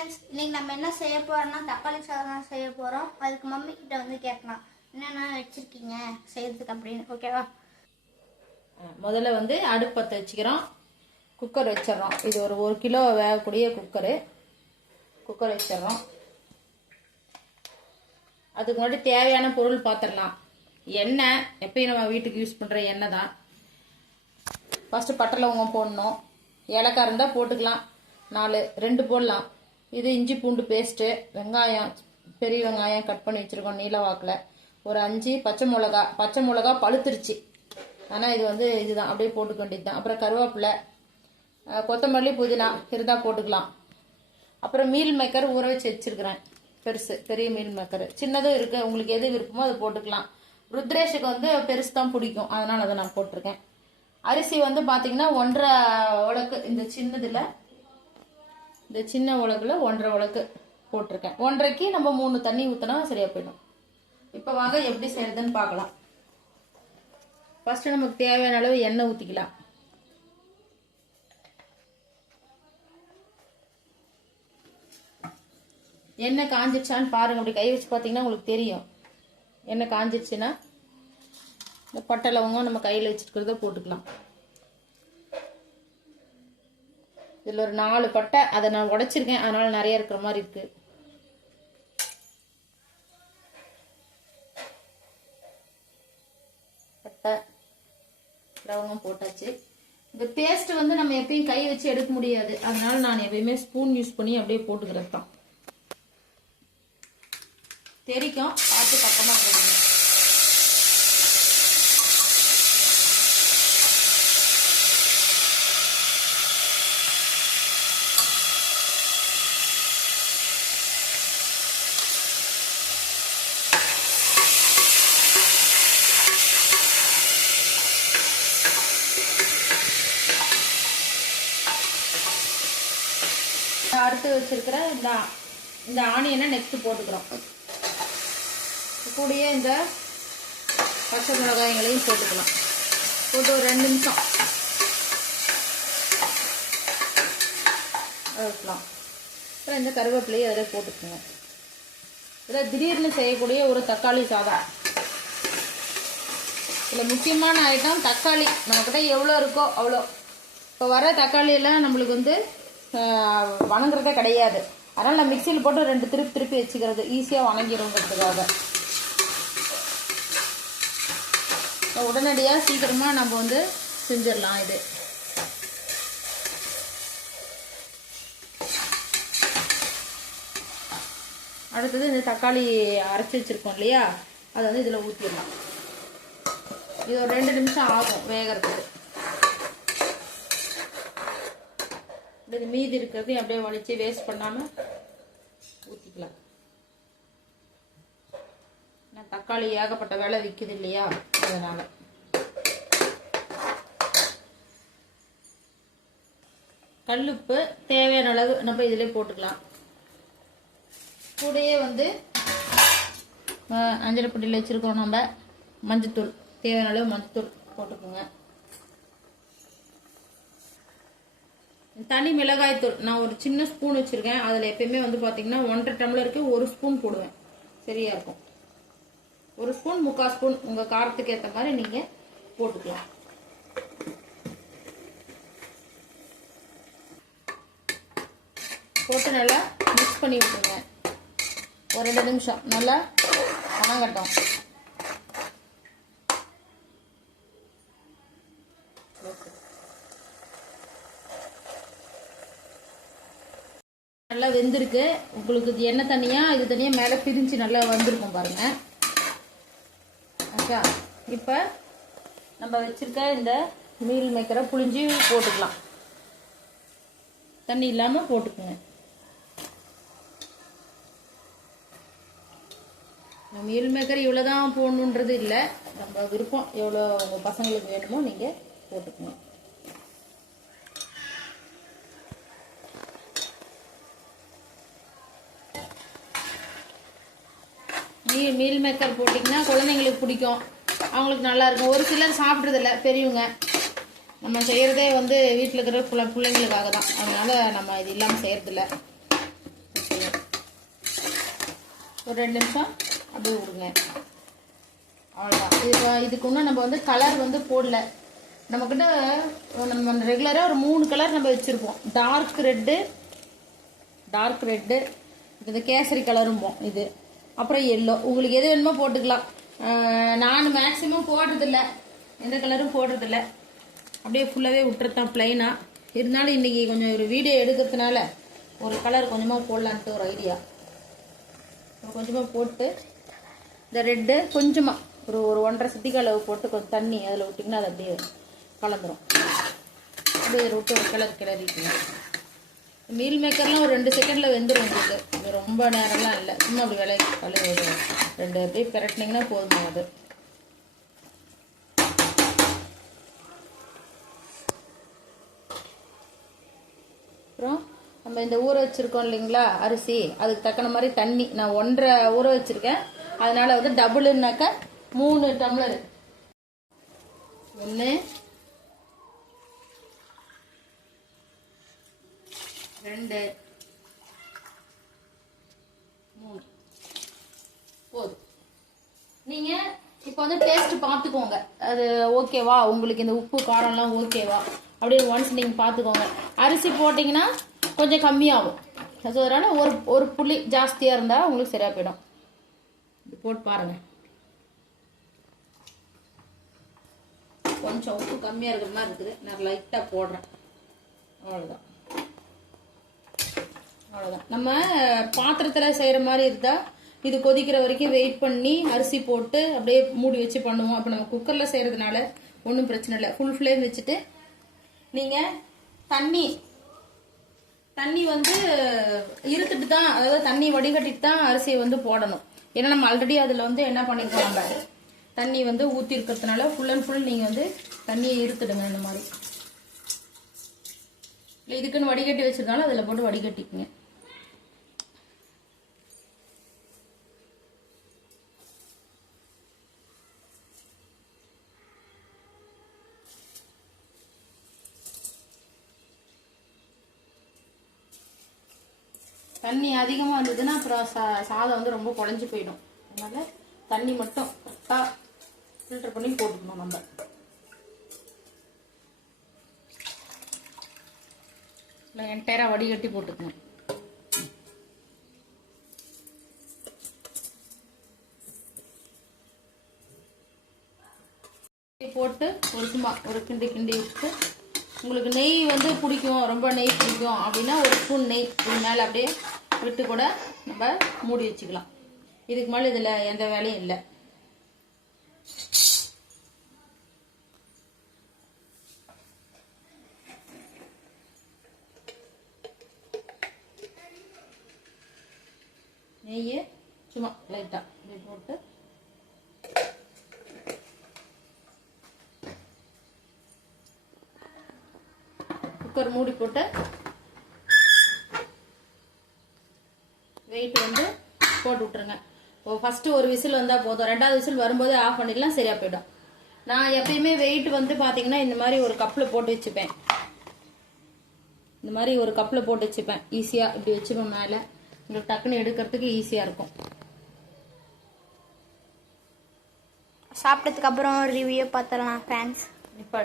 Friends, இன்னைக்கு நம்ம என்ன செய்ய போறோம்னா தக்காளி சாதம் செய்ய போறோம். அதுக்கு மம்மி கிட்ட வந்து கேட்கலாம் என்னென்ன வச்சிருக்கீங்க செய்யறதுக்கு அப்படின்னு. ஓகேவா? முதல்ல வந்து அடுப்பு பற்ற வச்சுக்கிறோம். குக்கர் வச்சிடறோம். இது ஒரு 1 கிலோ வேகக்கூடிய குக்கர் வச்சிடறோம். அதுக்கு முன்னாடி தேவையான பொருள் பார்த்துடலாம். எண்ணெய் எப்பயும் நம்ம வீட்டுக்கு யூஸ் பண்ணுற எண்ணெய் தான். ஃபஸ்ட்டு பட்டை லவங்கம் போடணும். ஏலக்காய் இருந்தால் போட்டுக்கலாம், 2 போடலாம். இது இஞ்சி பூண்டு பேஸ்ட்டு, வெங்காயம், பெரிய வெங்காயம் கட் பண்ணி வச்சுருக்கோம் நீல வாக்கில், ஒரு 5 பச்சை மிளகா பழுத்துருச்சு, ஆனால் இது வந்து இதுதான் அப்படியே போட்டுக்க வேண்டியது தான். அப்புறம் கருவேப்பிலை, கொத்தமல்லி, புதினா இருந்தால் போட்டுக்கலாம். அப்புறம் மீல் மேக்கர் ஊற வச்சு வச்சுருக்கிறேன், பெரிய மீல் மேக்கர். சின்னதும் இருக்குது, உங்களுக்கு எது விருப்பமோ அது போட்டுக்கலாம். ருத்ரேஷுக்கு வந்து பெருசு தான் பிடிக்கும், அதனால் அதை நான் போட்டிருக்கேன். அரிசி வந்து பார்த்தீங்கன்னா 1.5 உலக்கு, இந்த சின்ன உலகுல 1.5 உலக்கு போட்டிருக்கேன். 1.5க்கு நம்ம 3 தண்ணி ஊற்றினா சரியா போயிடும். இப்போ வாங்க எப்படி செய்யறதுன்னு பார்க்கலாம். ஃபர்ஸ்ட் நமக்கு தேவையான அளவு எண்ணெய் ஊற்றிக்கலாம். எண்ணெய் காஞ்சிடுச்சான்னு பாருங்க. அப்படி கை வச்சு பார்த்தீங்கன்னா உங்களுக்கு தெரியும். எண்ணெய் காஞ்சிடுச்சுன்னா இந்த பட்டை லவங்கம் நம்ம கையில் வச்சுருக்கிறத போட்டுக்கலாம். இதில் ஒரு 4 பட்டை, அதை நான் உடைச்சிருக்கேன், அதனால நிறைய இருக்கிற மாதிரி இருக்கு. பட்டை லவங்கம் போட்டாச்சு. இந்த பேஸ்ட் வந்து நம்ம எப்பயும் கை வச்சு எடுக்க முடியாது, அதனால நான் எப்பயுமே ஸ்பூன் யூஸ் பண்ணி அப்படியே போட்டுக்கிறது தான். தெரிக்கும், பார்த்து பக்கமாக போடுங்க. அடுத்து வச்சிருக்கிற இந்த ஆனியனை நெக்ஸ்ட் போட்டுக்கிறோம். கூடயே இந்த பச்சை மிளகாய்களையும் போட்டுக்கலாம். போட்டு ஒரு 2 நிமிஷம் வதக்கலாம். அப்புறம் இந்த கருவேப்பிலையை அதில் போட்டுக்கோங்க. இதில் திடீர்னு செய்யக்கூடிய ஒரு தக்காளி சாதம். இதில் முக்கியமான ஐட்டம் தக்காளி. நம்மக்கிட்ட எவ்வளோ இருக்கோ அவ்வளோ. இப்போ வர தக்காளி எல்லாம் நம்மளுக்கு வந்து வணங்குறதே கிடையாது, அதனால் நான் மிக்சியில் போட்டு 2 திருப்பி வச்சுக்கிறது, ஈஸியாக வணங்கிடுங்கிறதுக்காக. உடனடியாக சீக்கிரமாக நம்ம வந்து செஞ்சிடலாம். இது அடுத்தது இந்த தக்காளி அரைச்சி வச்சுருக்கோம் இல்லையா, அதை வந்து இதில் ஊற்றிடலாம். இது ஒரு 2 நிமிஷம் ஆகும் வேகிறதுக்கு. இது மீதி இருக்கிறது அப்படியே வலிச்சு வேஸ்ட் பண்ணாமல் ஊற்றிக்கலாம். தக்காளி ஏகப்பட்ட வேலை விற்குது இல்லையா, அதனால. கல்லுப்பு தேவையான அளவு நம்ம இதிலே போட்டுக்கலாம். கூடயே வந்து அஞ்சரை பொடியில் வச்சுருக்கோம் நம்ம மஞ்சத்தூள், தேவையான அளவு மஞ்சத்தூள் போட்டுக்கோங்க. தனி மிளகாய்த்தூள் நான் ஒரு சின்ன ஸ்பூன் வச்சுருக்கேன், அதில் எப்பயுமே வந்து பார்த்தீங்கன்னா 1.5 டம்ளருக்கு 1 ஸ்பூன் போடுவேன், சரியா இருக்கும். 1 ஸ்பூன் 3/4 ஸ்பூன் உங்கள் காரத்துக்கு ஏற்ற மாதிரி நீங்கள் போட்டுக்கலாம். போட்டு நல்லா மிக்ஸ் பண்ணி விட்டுருங்க. ஒரு 2 நிமிஷம் நல்லா வணங்கட்டும். நல்லா வெந்திருக்கு. உங்களுக்கு இது எண்ணெய் தனியாக இது தனியாக மேலே பிரிஞ்சு நல்லா வந்திருக்கும் பாருங்க. ஓகே, இப்போ நம்ம வச்சிருக்க இந்த மீல் மேக்கரை புளிஞ்சு போட்டுக்கலாம். தண்ணி இல்லாமல் போட்டுக்குங்க. மீல் மேக்கர் இவ்வளோதான் போடணுன்றது இல்லை, நம்ம விருப்பம். எவ்வளோ உங்கள் பசங்களுக்கு வேணுமோ நீங்கள் போட்டுக்கணும். மீல் மேக்கர் போட்டிங்கன்னா குழந்தைங்களுக்கு பிடிக்கும், அவங்களுக்கு நல்லாயிருக்கும். ஒரு சிலர் சாப்பிட்றதில்ல பெரியவங்க. நம்ம செய்கிறதே வந்து வீட்டில் இருக்கிற பிள்ளைங்களுக்காக தான், அதனால் நம்ம இது இல்லாமல் செய்கிறதில்ல. ஒரு 2 நிமிஷம் அப்படியே விடுங்க. அவ்வளோதான். இதுக்கு இன்னும் நம்ம வந்து கலர் வந்து போடல. நம்மக்கிட்ட நம்ம ரெகுலராக ஒரு 3 கலர் நம்ம வச்சுருப்போம். டார்க் ரெட்டு, இது கேசரி கலரும்போம் இது, அப்புறம் எல்லோ. உங்களுக்கு எது வேணுமோ போட்டுக்கலாம். நான் மேக்ஸிமம் போடுறதில்ல, எந்த கலரும் போடுறதில்ல, அப்படியே ஃபுல்லாகவே விட்டுறதான் ப்ளைனாக. இருந்தாலும் இன்றைக்கி கொஞ்சம் ஒரு வீடியோ எடுக்கிறதுனால ஒரு கலர் கொஞ்சமாக போடலான்ட்டு ஒரு ஐடியா. கொஞ்சமாக போட்டு இந்த ரெட்டு கொஞ்சமாக ஒரு 1.5 சிட்டிக்கு அளவு போட்டு கொஞ்சம் தண்ணி அதில் விட்டிங்கன்னா அது அப்படியே கலந்துரும். அப்படியே இதில் விட்டு ஒரு கிளறிக்கணும். மீல் மேக்கர்லாம் ஒரு 2 செகண்டில் வெந்துடும் உங்களுக்கு. இது ரொம்ப நேரம்லாம் இல்லை, சும்மா அப்படி கலரி 2 அப்படியே பிரட்டினீங்கன்னா போதும். அது அப்புறம் நம்ம இந்த ஊற வச்சுருக்கோம் இல்லைங்களா அரிசி, அதுக்கு தக்கன மாதிரி தண்ணி நான் 1.5 ஊற வச்சுருக்கேன். அதனால் வந்து டபுளுன்னாக்கா 3 டம்ளர். 1 2 3 போதும். நீங்கள் இப்போ வந்து டேஸ்ட் பார்த்துக்கோங்க, அது ஓகேவா, உங்களுக்கு இந்த உப்பு காரம்லாம் ஓகேவா அப்படின்னு ஒன்ஸ் நீங்கள் பார்த்துக்கோங்க. அரிசி போட்டிங்கன்னா கொஞ்சம் கம்மியாகும். ஸோ அதனால் ஒரு புளி ஜாஸ்தியாக இருந்தால் உங்களுக்கு சரியாக போயிடும். போட்டு பாருங்கள். கொஞ்சம் உப்பு கம்மியாக இருக்கிற மாதிரி இருக்குது, நான் லைட்டாக போடுறேன். அவ்வளோதான். நம்ம பாத்திரத்தில் செய்கிற மாதிரி இருந்தால் இது கொதிக்கிற வரைக்கும் வெயிட் பண்ணி அரிசி போட்டு அப்படியே மூடி வச்சு பண்ணுவோம். அப்போ நம்ம குக்கரில் செய்கிறதுனால ஒன்றும் பிரச்சனை இல்லை. ஃபுல் ஃப்ளேம் வச்சுட்டு நீங்கள் தண்ணி வந்து இருத்துட்டு தான், அதாவது தண்ணி வடிகட்டிட்டு தான் அரிசியை வந்து போடணும். ஏன்னா நம்ம ஆல்ரெடி அதில் வந்து என்ன பண்ணியிருக்கோம், நம்ம தண்ணி வந்து ஊற்றி இருக்கிறதுனால ஃபுல் அண்ட் ஃபுல் நீங்கள் வந்து தண்ணியை இருத்துடுங்க. இந்த மாதிரி இல்லை இதுக்குன்னு வடிகட்டி வச்சிருந்தாலும் அதில் போட்டு வடிகட்டிக்குங்க. தண்ணி அதிகமாக இருந்ததுன்னா அப்புறம் சாதம் வந்து ரொம்ப குழஞ்சி போயிடும். அதனால தண்ணி மட்டும் கரெக்டாக ஃபில்டர் பண்ணி போட்டுக்கணும். நம்ம இல்லை என்டையராக வடிகட்டி போட்டுக்கணும். போட்டு ஒரு கிண்டி விட்டு, உங்களுக்கு நெய் வந்து பிடிக்கும், ரொம்ப நெய் பிடிக்கும் அப்படின்னா 1 ஸ்பூன் நெய் இது மேலே அப்படியே விட்டு கூட நம்ம மூடி வச்சுக்கலாம். இதுக்கு மேலே இதில் எந்த வேலையும் இல்லை. நெய்யை சும்மா லைட்டாக இப்படி போட்டு குக்கர் மூடி போட்டு வெயிட் வந்து போட்டு விட்டுருங்க. ஃபஸ்ட்டு ஒரு விசில் வந்தால் போதும், 2வது விசில் வரும்போது ஆஃப் பண்ணிடலாம், சரியாக போயிடும். நான் எப்பயுமே வெயிட் வந்து பார்த்தீங்கன்னா இந்த மாதிரி ஒரு கப்பில் போட்டு வச்சுப்பேன். இந்த மாதிரி ஒரு கப்பில் போட்டு வச்சுப்பேன். ஈஸியாக இப்படி வச்சுப்பேன் மேலே, உங்களுக்கு டக்குன்னு எடுக்கிறதுக்கு ஈஸியாக இருக்கும். சாப்பிட்டதுக்கு அப்புறம் ரிவ்யூ பார்த்துடலாம் ஃப்ரெண்ட்ஸ். இப்போ